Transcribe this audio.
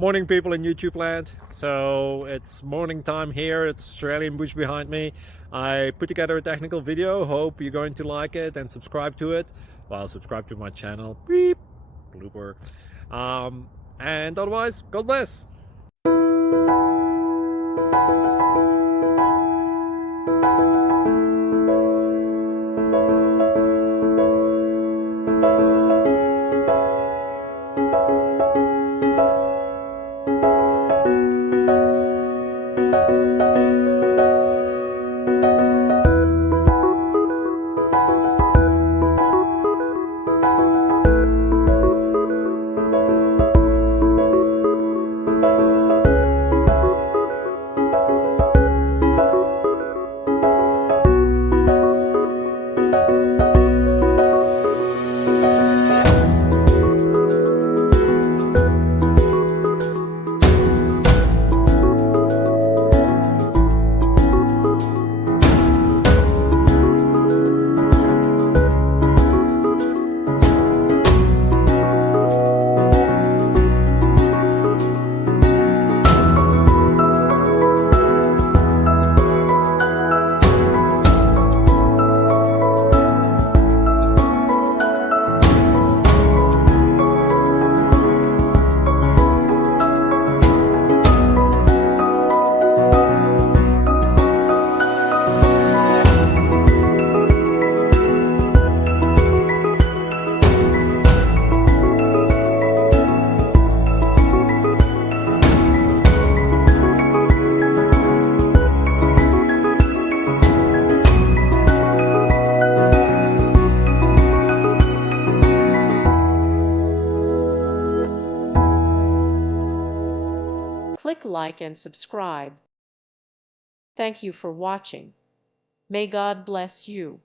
Morning, people in YouTube land. So it's morning time here. It's Australian bush behind me. I put together a technical video. Hope you're going to like it and subscribe to it. Well, subscribe to my channel. Beep. Blooper. And otherwise, God bless. Click like and subscribe. Thank you for watching. May God bless you.